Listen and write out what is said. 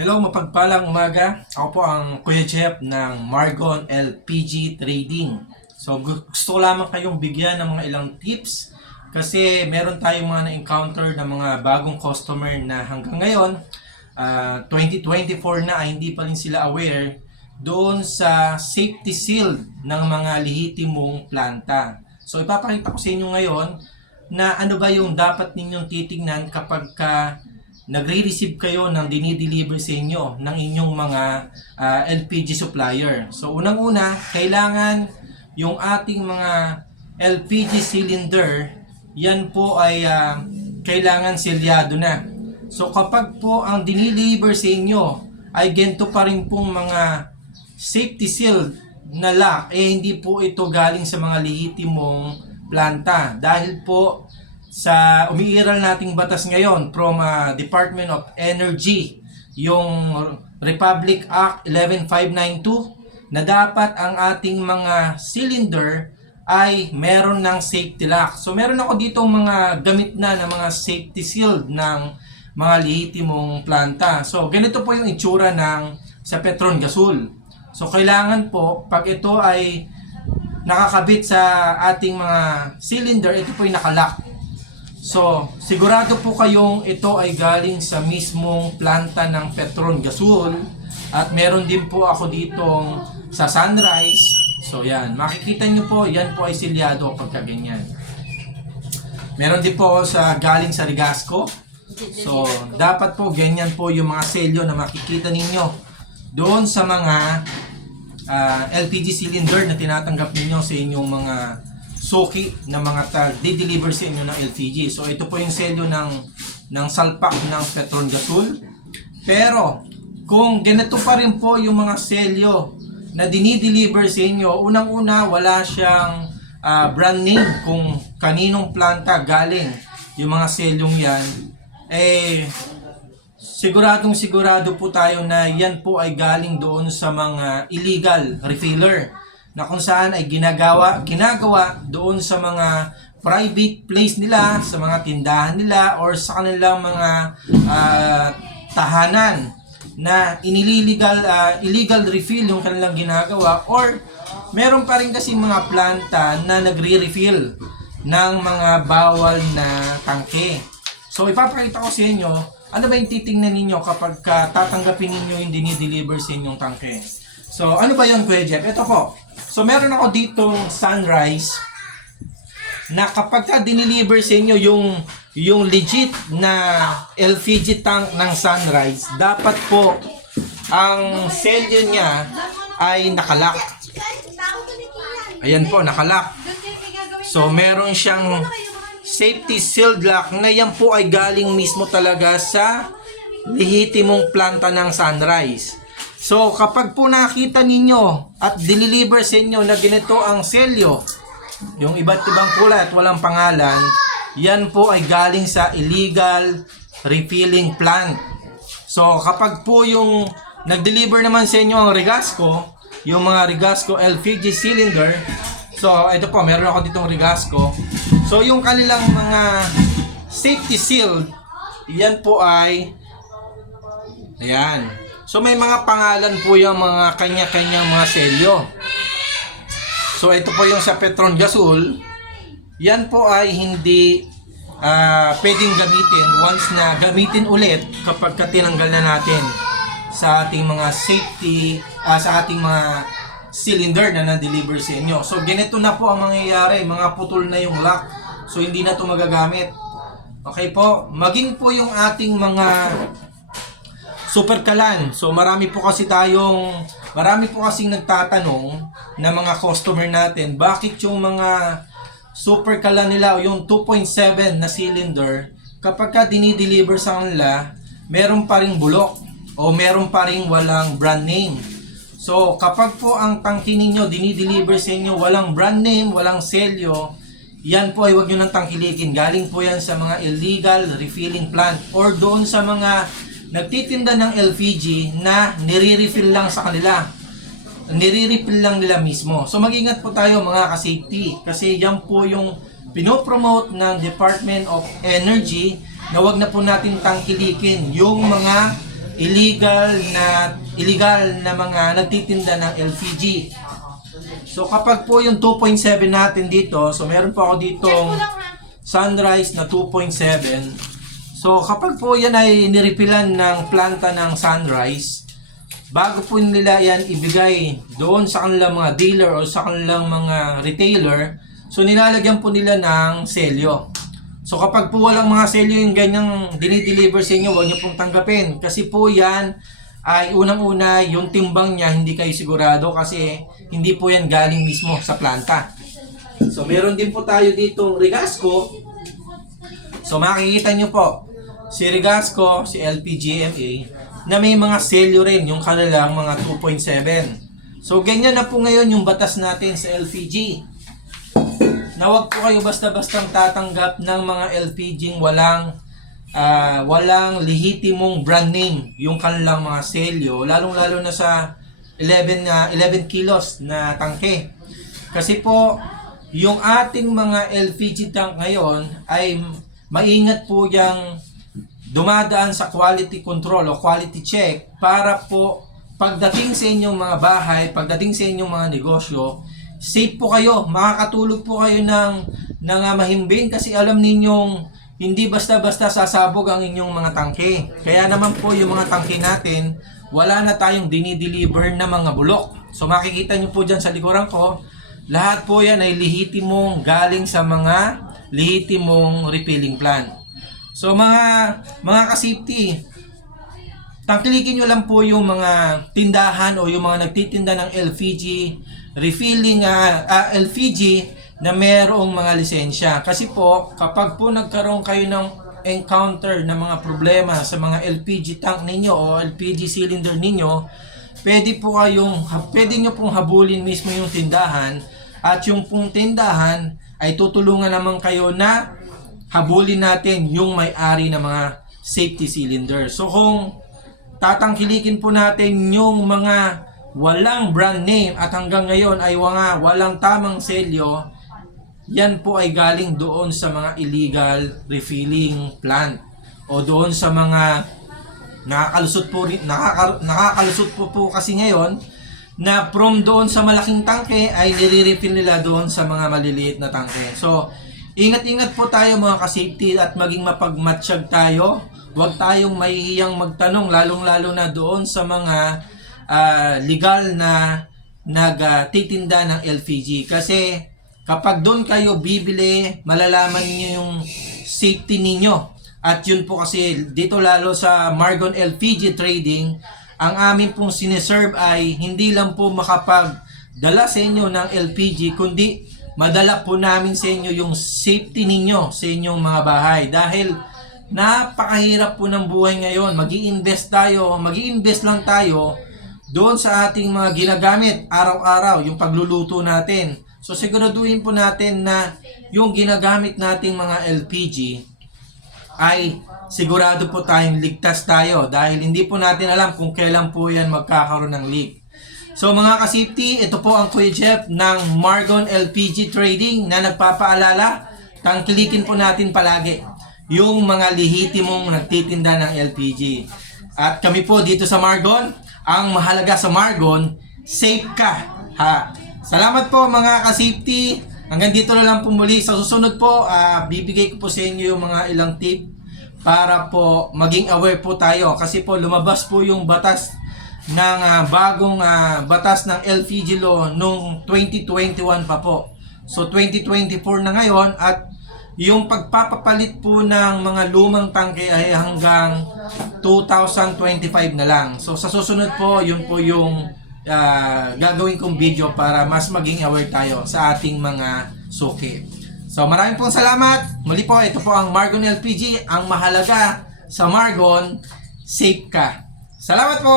Hello, mapagpalang umaga. Ako po ang Kuya Jeff ng Margon LPG Trading. So gusto ko lamang kayong bigyan ng mga ilang tips kasi meron tayong mga na-encounter na mga bagong customer na hanggang ngayon 2024 na ay hindi pa rin sila aware doon sa safety seal ng mga lehitimong planta. So ipapakita ko sa inyo ngayon na ano ba yung dapat ninyong titingnan kapag nagre-receive kayo ng dinideliver sa inyo ng inyong mga LPG supplier. So unang-una, kailangan yung ating mga LPG cylinder, yan po ay kailangan selyado na. So kapag po ang dinideliver sa inyo ay gento pa rin pong mga safety seal na lock, hindi po ito galing sa mga lehitimong planta. Dahil po sa umiiral nating batas ngayon from Department of Energy, yung Republic Act 11592, na dapat ang ating mga cylinder ay meron ng safety lock. So meron ako dito mga gamit na mga safety seal ng mga lehitimong planta. So ganito po yung itsura ng sa Petron Gasol. So kailangan po pag ito ay nakakabit sa ating mga cylinder, ito po yung nakalock. So, sigurado po kayong ito ay galing sa mismong planta ng Petron Gasol. At meron din po ako ditong sa Sunrise. So, yan. Makikita nyo po, yan po ay selyado pagka ganyan. Meron din po sa galing sa Rigasco. So, dapat po ganyan po yung mga selyo na makikita ninyo doon sa mga LPG cylinder na tinatanggap ninyo sa inyong mga suki na mga di-deliver sa inyo ng LPG. So ito po yung selyo ng salpak ng Petron Gasol. Pero kung ganito pa rin po yung mga selyo na dinideliver sa inyo, unang-una wala siyang brand name kung kaninong planta galing yung mga selyong yan, sigurado po tayo na yan po ay galing doon sa mga illegal refiller na kung saan ay ginagawa doon sa mga private place nila, sa mga tindahan nila, or sa kanilang mga tahanan na illegal refill yung kanilang ginagawa, or meron pa rin kasi mga planta na nagre-refill ng mga bawal na tangke. So ipapakita ko sa inyo, ano ba yung titingnan ninyo kapag tatanggapin ninyo yung dinideliver sa inyong tangke. So ano ba yun, Kuya Jeff? Ito po. So meron ako ditong Sunrise na kapag diniliver sa inyo yung legit na LPG tank ng Sunrise, dapat po ang selyo niya ay nakalock. Ayan po, nakalock. So meron siyang safety sealed lock na yan po ay galing mismo talaga sa lehitimong planta ng Sunrise. So, kapag po nakita ninyo at diniliver sa inyo na ganito ang selyo, yung iba't ibang kulay at walang pangalan, yan po ay galing sa illegal refilling plant. So, kapag po yung nag-deliver naman sa inyo ang Rigasco, yung mga Rigasco LPG cylinder, so, ito po, meron ako ditong Rigasco. So, yung kanilang mga safety seal, yan po ay, ayan. So may mga pangalan po yung mga kanya-kanyang mga selyo. So ito po yung sa Petron Gasol. Yan po ay hindi pwedeng gamitin once na gamitin ulit kapag tinanggal na natin sa ating mga safety, sa ating mga cylinder na na-deliver sa inyo. So ganito na po ang mangyayari, mga putol na yung lock. So hindi na ito magagamit. Okay po, maging po yung ating mga super kalan. So marami po kasing nagtatanong na mga customer natin, bakit yung mga super kalan nila o yung 2.7 na cylinder, kapag dinideliver sa kanila, meron pa ring bulok o meron pa ring walang brand name. So kapag po ang tangke ninyo dinideliver sa inyo walang brand name, walang selyo, yan po ay huwag nyo nang tangkilikin. Galing po yan sa mga illegal refilling plant or doon sa mga nagtitinda ng LPG na nire-refill lang sa kanila. Nire-refill lang nila mismo. So mag-ingat po tayo mga ka-safety kasi yan po yung pinopromote ng Department of Energy na wag na po natin tangkilikin yung mga illegal na mga nagtitinda ng LPG. So kapag po yung 2.7 natin dito, so meron po ako ditong Sunrise na 2.7. So kapag po yan ay nirepilan ng planta ng Sunrise, bago po nila yan ibigay doon sa kanilang mga dealer o sa kanilang mga retailer, so nilalagyan po nila ng selyo. So kapag po walang mga selyo yung ganyang dinideliver sa inyo, huwag niyo pong tanggapin. Kasi po yan ay unang-una yung timbang niya hindi kayo sigurado kasi hindi po yan galing mismo sa planta. So meron din po tayo ditong Regasco. So makikita nyo po si Regasco, si LPGMA na may mga selyo rin yung kanilang mga 2.7. So ganyan na po ngayon yung batas natin sa LPG. Na wag po kayo basta-bastang tatanggap ng mga LPG walang lehitimong brand name yung kanilang mga selyo, lalong-lalo na sa 11 kilos na tangke. Kasi po yung ating mga LPG tank ngayon ay maingat po yang dumadaan sa quality control o quality check para po pagdating sa inyong mga bahay, pagdating sa inyong mga negosyo, safe po kayo, makakatulog po kayo ng mahimbing kasi alam ninyong hindi basta-basta sasabog ang inyong mga tangke. Kaya naman po yung mga tangke natin, wala na tayong dinideliver na mga bulok. So makikita nyo po dyan sa likuran ko, lahat po yan ay lehitimong galing sa mga lehitimong refilling plant. So mga ka-safety, tangkilikin nyo lang po yung mga tindahan o yung mga nagtitinda ng LPG refilling LPG na mayroong mga lisensya. Kasi po, kapag po nagkaroon kayo ng encounter na mga problema sa mga LPG tank ninyo o LPG cylinder ninyo, pwede nyo pong habulin mismo yung tindahan at yung pong tindahan ay tutulungan naman kayo na habulin natin yung may-ari ng mga safety cylinder. So kung tatangkilikin po natin yung mga walang brand name at hanggang ngayon ay walang tamang selyo, yan po ay galing doon sa mga illegal refilling plant o doon sa mga nakakalusot po kasi ngayon na from doon sa malaking tangke ay nire-refill nila doon sa mga maliliit na tangke. So ingat-ingat po tayo mga ka-safety at maging mapagmatsyag tayo. Huwag tayong mahihiyang magtanong lalong-lalo na doon sa mga legal na nagtitinda ng LPG. Kasi kapag doon kayo bibili, malalaman niyo yung safety ninyo. At yun po kasi dito lalo sa Margon LPG Trading, ang amin pong sineserve ay hindi lang po makapagdala sa inyo ng LPG, kundi madala po namin sa inyo yung safety ninyo sa inyong mga bahay. Dahil napakahirap po ng buhay ngayon. Mag-i-invest lang tayo doon sa ating mga ginagamit araw-araw, yung pagluluto natin. So siguraduhin po natin na yung ginagamit nating mga LPG ay sigurado po tayong ligtas tayo dahil hindi po natin alam kung kailan po yan magkakaroon ng leak. So mga ka-safety, ito po ang Kuya Jeff ng Margon LPG Trading na nagpapaalala, tangkilikin po natin palagi yung mga lehitimong nagtitinda ng LPG. At kami po dito sa Margon, ang mahalaga sa Margon, safe ka. Salamat po mga ka-safety. Hanggang dito na lang po muli. Sa susunod po, bibigay ko po sa inyo yung mga ilang tip para po maging aware po tayo. Kasi po lumabas po yung batas ng bagong batas ng LPG law noong 2021 pa po. So 2024 na ngayon at yung pagpapapalit po ng mga lumang tangke ay hanggang 2025 na lang. So sa susunod po, yun po yung gagawin kong video para mas maging aware tayo sa ating mga suki. So maraming pong salamat. Muli po, ito po ang Margon LPG. Ang mahalaga sa Margon, safe ka. Salamat po!